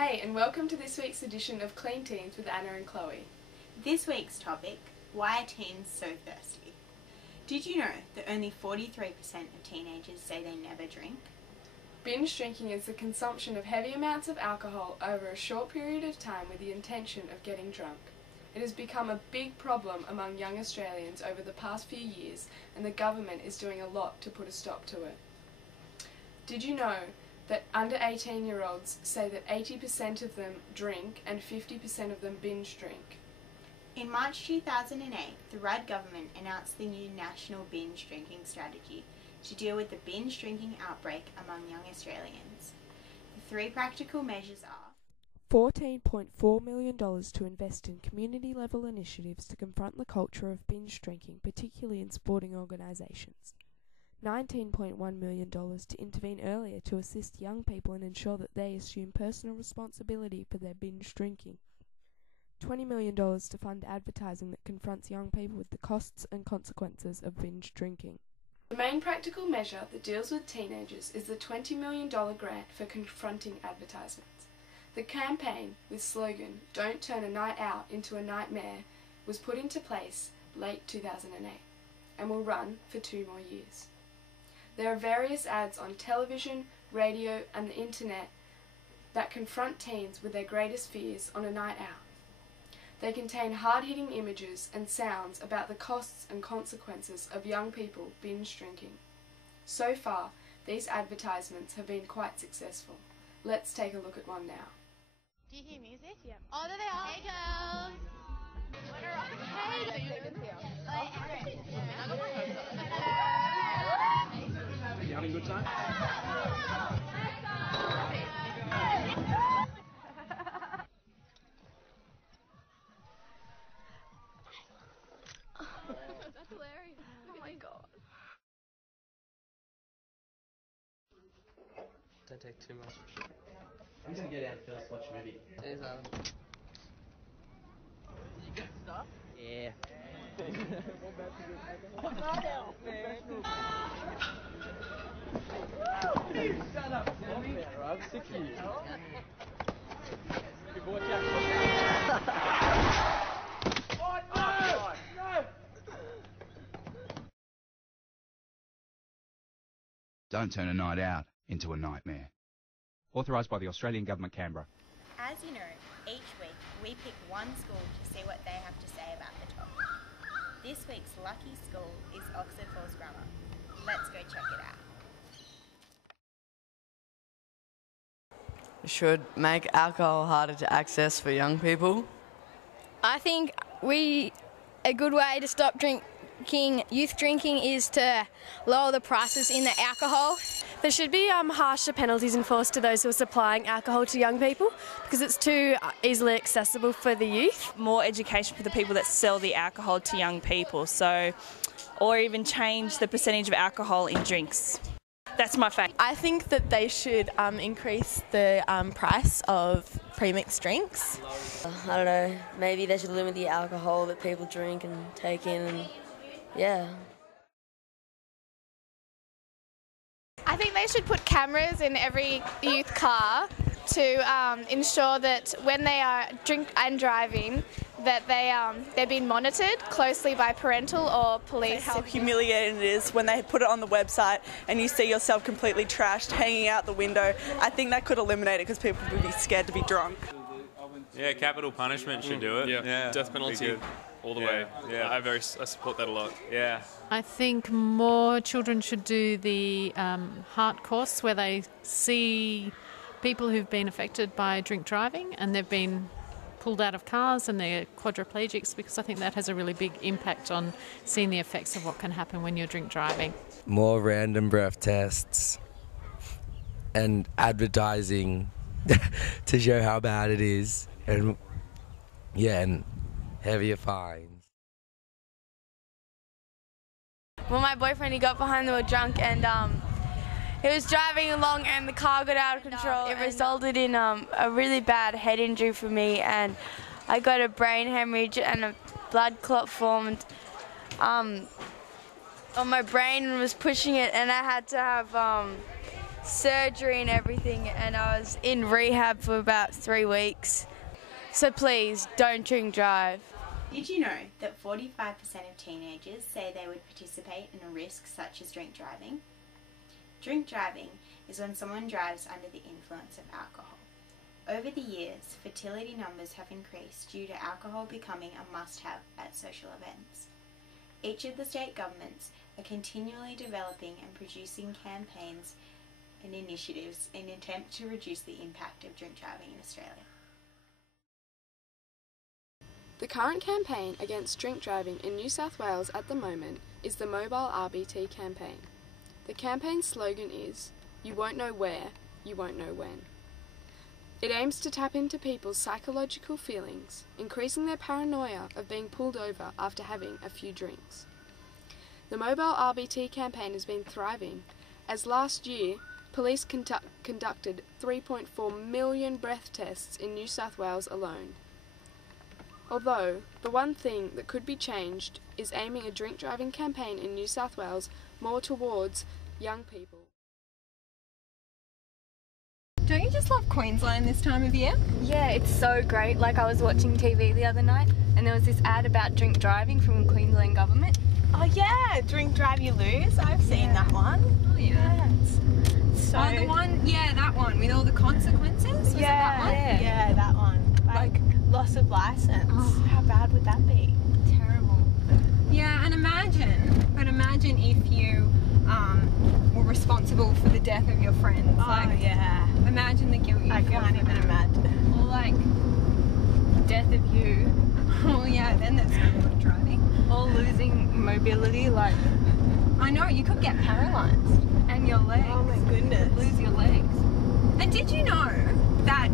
Hey, and welcome to this week's edition of Clean Teens with Anna and Chloe. This week's topic, why are teens so thirsty? Did you know that only 43% of teenagers say they never drink? Binge drinking is the consumption of heavy amounts of alcohol over a short period of time with the intention of getting drunk. It has become a big problem among young Australians over the past few years, and the government is doing a lot to put a stop to it. Did you know that under 18-year-olds say that 80% of them drink and 50% of them binge drink? In March 2008, the Rudd government announced the new National Binge Drinking Strategy to deal with the binge drinking outbreak among young Australians. The three practical measures are $14.4 million to invest in community-level initiatives to confront the culture of binge drinking, particularly in sporting organisations. $19.1 million to intervene earlier to assist young people and ensure that they assume personal responsibility for their binge drinking. $20 million to fund advertising that confronts young people with the costs and consequences of binge drinking. The main practical measure that deals with teenagers is the $20 million grant for confronting advertisements. The campaign, with slogan, "Don't turn a night out into a nightmare," was put into place late 2008 and will run for 2 more years. There are various ads on television, radio and the internet that confront teens with their greatest fears on a night out. They contain hard-hitting images and sounds about the costs and consequences of young people binge drinking. So far, these advertisements have been quite successful. Let's take a look at one now. Do you hear music? Yeah. Oh, there they are. Hey, girls. What are You having a good time? That's hilarious. Oh my god. Don't take too much. I'm gonna get out first, watch a movie. Cheers, Alan. You good stuff? Yeah. Shut up, Sammy. I'm sick of you. Good boy, Jack. Oh, no! No! Don't turn a night out into a nightmare. Authorised by the Australian Government, Canberra. As you know, each week we pick one school to see what they have to say about the topic. This week's lucky school is Oxford Falls Grammar. Let's go check it out. Should make alcohol harder to access for young people. I think a good way to stop youth drinking is to lower the prices in the alcohol. There should be harsher penalties enforced to those who are supplying alcohol to young people because it's too easily accessible for the youth. More education for the people that sell the alcohol to young people, or even change the percentage of alcohol in drinks. That's my fact. I think that they should increase the price of pre-mixed drinks. I don't know, maybe they should limit the alcohol that people drink and take in, and yeah. I think they should put cameras in every youth car to ensure that when they are driving, that they're being monitored closely by parental or police. How humiliating it is when they put it on the website and you see yourself completely trashed, hanging out the window. I think that could eliminate it because people would be scared to be drunk. Yeah, capital punishment should do it. Yeah, death penalty all the way. Yeah, I support that a lot. Yeah. I think more children should do the heart course where they see people who've been affected by drink driving and they've been pulled out of cars and they're quadriplegics, because I think that has a really big impact on seeing the effects of what can happen when you're drink driving. More random breath tests and advertising to show how bad it is, and heavier fines. Well, my boyfriend, he got behind the wheel drunk and he was driving along and the car got out of control. It resulted in a really bad head injury for me, and I got a brain hemorrhage and a blood clot formed on my brain and was pushing it, and I had to have surgery and everything, and I was in rehab for about 3 weeks. So please, don't drink drive. Did you know that 45% of teenagers say they would participate in a risk such as drink driving? Drink driving is when someone drives under the influence of alcohol. Over the years, fertility numbers have increased due to alcohol becoming a must-have at social events. Each of the state governments are continually developing and producing campaigns and initiatives in an attempt to reduce the impact of drink driving in Australia. The current campaign against drink driving in New South Wales at the moment is the Mobile RBT campaign. The campaign's slogan is, "You won't know where, you won't know when." It aims to tap into people's psychological feelings, increasing their paranoia of being pulled over after having a few drinks. The Mobile RBT campaign has been thriving, as last year police conducted 3.4 million breath tests in New South Wales alone. Although, the one thing that could be changed is aiming a drink driving campaign in New South Wales more towards young people. Don't you just love Queensland this time of year? Yeah, it's so great. Like, I was watching TV the other night and there was this ad about drink driving from the Queensland government. Oh yeah, Drink Drive You Lose. I've seen that one. Oh yeah. So... Oh, the one, yeah, that one with all the consequences? Was it that one? Yeah, that one. Like loss of license. Oh. How bad would that be? Terrible. Yeah, and imagine if you were responsible for the death of your friends. Oh, like, yeah. Imagine the guilt you feel. I can't even imagine. Or like, death of you. Oh yeah, then there's no more driving. Or losing mobility, like... I know, you could get paralysed. And your legs. Oh my goodness. You could lose your legs. And did you know that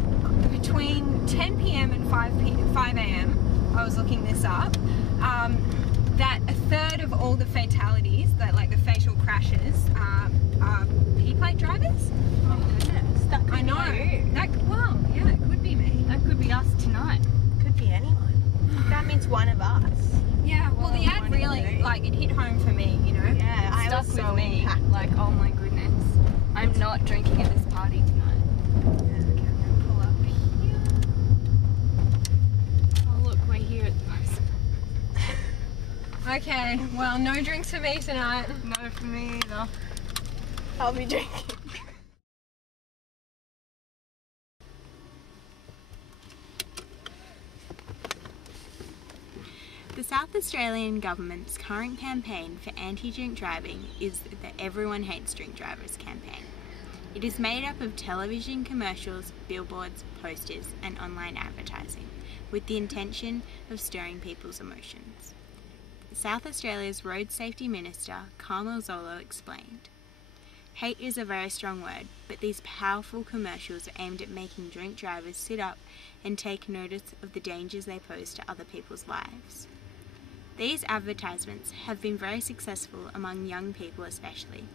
between 10 p.m. and 5 a.m, I was looking this up, that a third of all the fatalities, that like the fatal crashes, are P-plate drivers? Oh goodness, that could be you. Well, yeah, it could be me. That could be us tonight. Could be anyone. That means one of us. Yeah, well the ad really, like, it hit home for me, you know? Yeah, It stuck with me. Like, oh my goodness. I'm not drinking at this party tonight. Yeah, okay, I'm gonna pull up here. Oh look, we're here at the most. Okay, well, no drinks for me tonight. No for me either. I'll be drinking. The South Australian Government's current campaign for anti-drink driving is the Everyone Hates Drink Drivers campaign. It is made up of television commercials, billboards, posters and online advertising, with the intention of stirring people's emotions. South Australia's Road Safety Minister, Carmel Zolo, explained, "Hate is a very strong word, but these powerful commercials are aimed at making drink drivers sit up and take notice of the dangers they pose to other people's lives." These advertisements have been very successful among young people especially,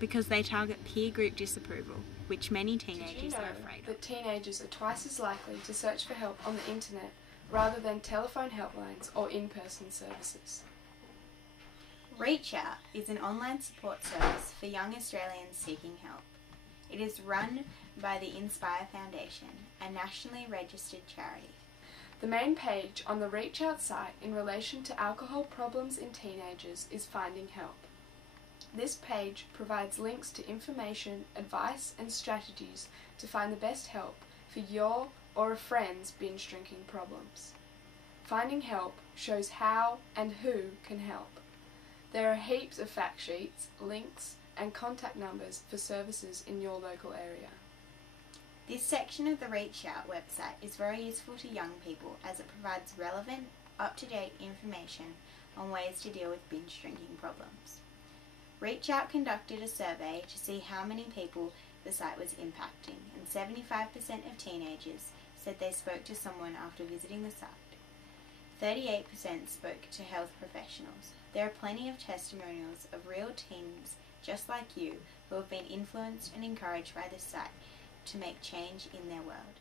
because they target peer group disapproval, which many teenagers are afraid of. That teenagers are twice as likely to search for help on the internet rather than telephone helplines or in-person services? Reach Out is an online support service for young Australians seeking help. It is run by the Inspire Foundation, a nationally registered charity. The main page on the Reach Out site in relation to alcohol problems in teenagers is Finding Help. This page provides links to information, advice and strategies to find the best help for your or a friend's binge drinking problems. Finding Help shows how and who can help. There are heaps of fact sheets, links and contact numbers for services in your local area. This section of the Reach Out website is very useful to young people as it provides relevant, up-to-date information on ways to deal with binge drinking problems. Reach Out conducted a survey to see how many people the site was impacting, and 75% of teenagers said they spoke to someone after visiting the site. 38% spoke to health professionals. There are plenty of testimonials of real teens just like you who have been influenced and encouraged by this site to make change in their world.